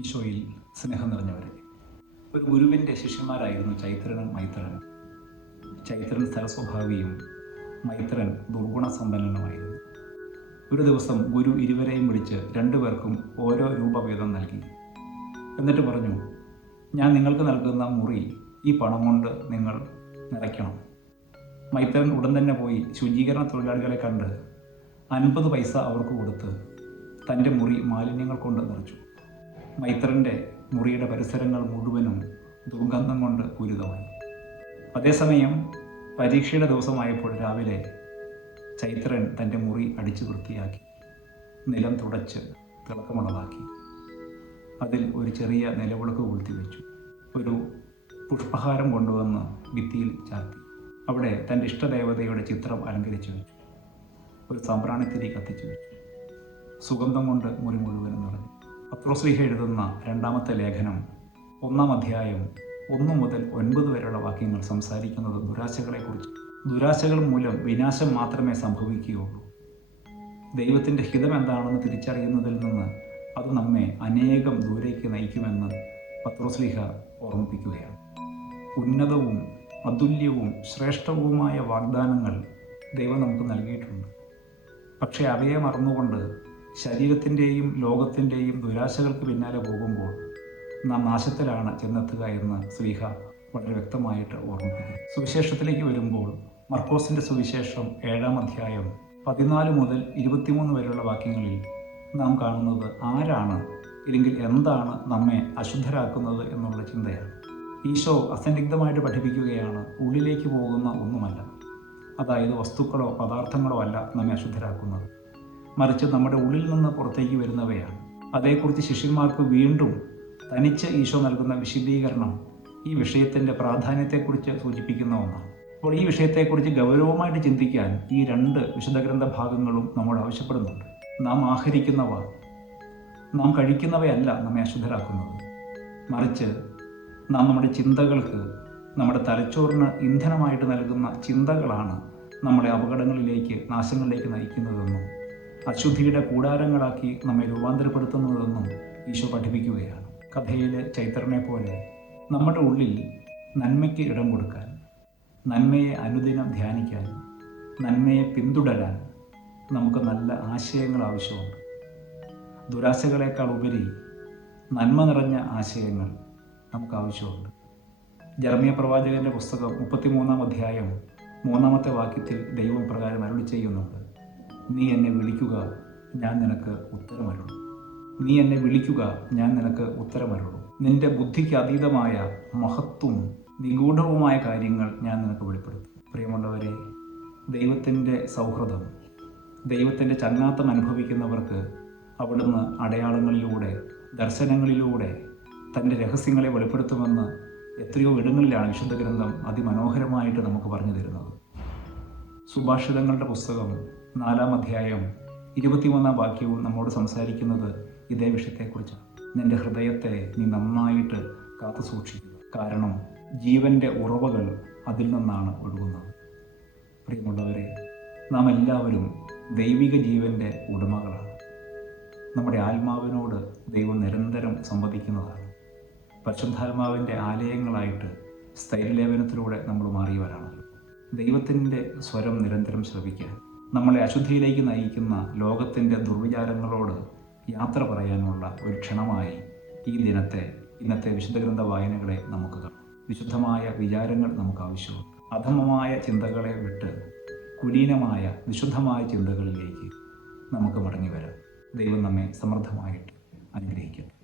ഈശോയിൽ സ്നേഹം നിറഞ്ഞവരെ, ഒരു ഗുരുവിൻ്റെ ശിഷ്യന്മാരായിരുന്നു ചൈത്രനും മൈത്രനും. ചൈത്രൻ സ്ഥലസ്വഭാവിയും മൈത്രൻ ദുർഗുണസമ്പന്നനുമായിരുന്നു. ഒരു ദിവസം ഗുരു ഇരുവരെയും വിളിച്ച് രണ്ടുപേർക്കും ഓരോ രൂപ വീതം നൽകി. എന്നിട്ട് പറഞ്ഞു, ഞാൻ നിങ്ങൾക്ക് നൽകുന്ന മുറി ഈ പണം കൊണ്ട് നിങ്ങൾ നിറയ്ക്കണം. മൈത്രൻ ഉടൻ തന്നെ പോയി ശുചീകരണ തൊഴിലാളികളെ കണ്ട് 50 പൈസ അവർക്ക് കൊടുത്ത് തൻ്റെ മുറി മാലിന്യങ്ങൾ കൊണ്ട് നിറച്ചു. മൈത്രൻ്റെ മുറിയുടെ പരിസരങ്ങൾ മുഴുവനും ദുർഗന്ധം കൊണ്ട് പൂരിതമായി. അതേസമയം പരീക്ഷയുടെ ദിവസമായപ്പോൾ രാവിലെ ചൈത്രൻ തൻ്റെ മുറി അടിച്ചു വൃത്തിയാക്കി, നിലം തുടച്ച് തിളക്കമുള്ളതാക്കി. അതിൽ ഒരു ചെറിയ നിലവിളക്ക് കൊളുത്തി വെച്ചു. ഒരു പുഷ്പഹാരം കൊണ്ടുവന്ന് ഭിത്തിയിൽ ചാർത്തി. അവിടെ തൻ്റെ ഇഷ്ടദേവതയുടെ ചിത്രം അലങ്കരിച്ചു വെച്ചു. ഒരു സാമ്പ്രാണിത്തിരി കത്തിച്ചു വെച്ചു. സുഗന്ധം കൊണ്ട് മുറി മുഴുവനും നിറഞ്ഞു. പത്രോസ്ലീഹ എഴുതുന്ന രണ്ടാമത്തെ ലേഖനം 1-ാം അധ്യായം 1 മുതൽ 9 വരെയുള്ള വാക്യങ്ങൾ സംസാരിക്കുന്നത് ദുരാശകളെക്കുറിച്ച്. ദുരാശകൾ മൂലം വിനാശം മാത്രമേ സംഭവിക്കുകയുള്ളൂ. ദൈവത്തിൻ്റെ ഹിതം എന്താണെന്ന് തിരിച്ചറിയുന്നതിൽ നിന്ന് അത് നമ്മെ അനേകം ദൂരേക്ക് നയിക്കുമെന്ന് പത്രോസ്ലീഹ ഓർമ്മിപ്പിക്കുകയാണ്. ഉന്നതവും അതുല്യവും ശ്രേഷ്ഠവുമായ വാഗ്ദാനങ്ങൾ ദൈവം നമുക്ക് നൽകിയിട്ടുണ്ട്. പക്ഷേ അവയെ മറന്നുകൊണ്ട് ശരീരത്തിൻ്റെയും ലോകത്തിൻ്റെയും ദുരാശകൾക്ക് പിന്നാലെ പോകുമ്പോൾ നാം നാശത്തിലാണ് ചെന്നെത്തുക എന്ന് സ്ലീഹ വളരെ വ്യക്തമായിട്ട് ഓർമ്മിപ്പിക്കുന്നു. സുവിശേഷത്തിലേക്ക് വരുമ്പോൾ മർക്കോസിൻ്റെ സുവിശേഷം 7-ാം അധ്യായം 14 മുതൽ 23 വരെയുള്ള വാക്യങ്ങളിൽ നാം കാണുന്നത് ആരാണ് ഇല്ലെങ്കിൽ എന്താണ് നമ്മെ അശുദ്ധരാക്കുന്നത് എന്നുള്ള ചിന്തയാണ്. ഈശോ അസന്നിഗ്ധമായിട്ട് പഠിപ്പിക്കുകയാണ്, ഉള്ളിലേക്ക് പോകുന്ന ഒന്നുമല്ല, അതായത് വസ്തുക്കളോ പദാർത്ഥങ്ങളോ അല്ല നമ്മെ അശുദ്ധരാക്കുന്നത്, മറിച്ച് നമ്മുടെ ഉള്ളിൽ നിന്ന് പുറത്തേക്ക് വരുന്നവയാണ്. അതേക്കുറിച്ച് ശിഷ്യന്മാർക്ക് വീണ്ടും തനിച്ച് ഈശോ നൽകുന്ന വിശദീകരണം ഈ വിഷയത്തിൻ്റെ പ്രാധാന്യത്തെക്കുറിച്ച് സൂചിപ്പിക്കുന്ന ഒന്നാണ്. അപ്പോൾ ഈ വിഷയത്തെക്കുറിച്ച് ഗൗരവമായിട്ട് ചിന്തിക്കാൻ ഈ 2 വിശുദ്ധ ഗ്രന്ഥ ഭാഗങ്ങളും നമ്മോട് ആവശ്യപ്പെടുന്നുണ്ട്. നാം ആഹരിക്കുന്നവ, നാം കഴിക്കുന്നവയല്ല നമ്മെ അശുദ്ധരാക്കുന്നത്, മറിച്ച് നാം നമ്മുടെ ചിന്തകൾക്ക്, നമ്മുടെ തലച്ചോറിന് ഇന്ധനമായിട്ട് നൽകുന്ന ചിന്തകളാണ് നമ്മളെ അപകടങ്ങളിലേക്ക്, നാശങ്ങളിലേക്ക് നയിക്കുന്നതെന്നും അശുദ്ധിയുടെ കൂടാരങ്ങളാക്കി നമ്മെ രൂപാന്തരപ്പെടുത്തുന്നതെന്നും ഈശോ പഠിപ്പിക്കുകയാണ്. കഥയിലെ ചൈത്രനെ പോലെ നമ്മുടെ ഉള്ളിൽ നന്മയ്ക്ക് ഇടം കൊടുക്കാൻ, നന്മയെ അനുദിനം ധ്യാനിക്കാൻ, നന്മയെ പിന്തുടരാൻ നമുക്ക് നല്ല ആശയങ്ങൾ ആവശ്യമുണ്ട്. ദുരാശകളേക്കാൾ ഉപരി നന്മ നിറഞ്ഞ ആശയങ്ങൾ നമുക്ക് ആവശ്യമുണ്ട്. ജെറമ്യ പ്രവാചകന്റെ പുസ്തകം 33-ാം അധ്യായം 3-ാമത്തെ വാക്യത്തിൽ ദൈവം പ്രകാരം അരുളി ചെയ്യുന്നുണ്ട്, നീ എന്നെ വിളിക്കുക, ഞാൻ നിനക്ക് ഉത്തരമരുളും. നീ എന്നെ വിളിക്കുക, ഞാൻ നിനക്ക് ഉത്തരമരുളും. നിന്റെ ബുദ്ധിക്ക് അതീതമായ മഹത്വവും നിഗൂഢവുമായ കാര്യങ്ങൾ ഞാൻ നിനക്ക് വെളിപ്പെടുത്തും. പ്രിയമുള്ളവരെ, ദൈവത്തിൻ്റെ സൗഹൃദം, ദൈവത്തിൻ്റെ ചങ്ങാത്തം അനുഭവിക്കുന്നവർക്ക് അവിടുന്ന് അടയാളങ്ങളിലൂടെ, ദർശനങ്ങളിലൂടെ തൻ്റെ രഹസ്യങ്ങളെ വെളിപ്പെടുത്തുമെന്ന് എത്രയോ ഇടങ്ങളിലാണ് വിശുദ്ധ ഗ്രന്ഥം അതിമനോഹരമായിട്ട് നമുക്ക് പറഞ്ഞു തരുന്നത്. സുഭാഷിതങ്ങളുടെ പുസ്തകം 4-ാം അധ്യായം 23-ാം വാക്യവും നമ്മോട് സംസാരിക്കുന്നത് ഇതേ വിഷയത്തെക്കുറിച്ചാണ്. നിന്റെ ഹൃദയത്തെ നീ നന്നായിട്ട് കാത്തു സൂക്ഷിക്കുക, കാരണം ജീവൻ്റെ ഉറവകൾ അതിൽ നിന്നാണ് ഒഴുകുന്നത്. പ്രിയമുള്ളവരെ, നാം എല്ലാവരും ദൈവിക ജീവൻ്റെ ഉടമകളാണ്. നമ്മുടെ ആത്മാവിനോട് ദൈവം നിരന്തരം സംവദിക്കുന്നതാണ്. പരിശുദ്ധാത്മാവിൻ്റെ ആലയങ്ങളായിട്ട് സ്ഥൈര്യലേപനത്തിലൂടെ നമ്മൾ മാറിയവരാണല്ലോ. ദൈവത്തിൻ്റെ സ്വരം നിരന്തരം ശ്രവിക്കാൻ, നമ്മളെ അശുദ്ധിയിലേക്ക് നയിക്കുന്ന ലോകത്തിൻ്റെ ദുർവിചാരങ്ങളോട് യാത്ര പറയാനുള്ള ഒരു ക്ഷണമായി ഈ ഇന്നത്തെ വിശുദ്ധ ഗ്രന്ഥ വായനകളെ നമുക്ക് കാണാം. വിശുദ്ധമായ വിചാരങ്ങൾ നമുക്ക് ആവശ്യമുണ്ട്. അധമമായ ചിന്തകളെ വിട്ട് കുലീനമായ വിശുദ്ധമായ ചിന്തകളിലേക്ക് നമുക്ക് മടങ്ങി വരാം. ദൈവം നമ്മെ സമൃദ്ധമായിട്ട് അനുഗ്രഹിക്കട്ടെ.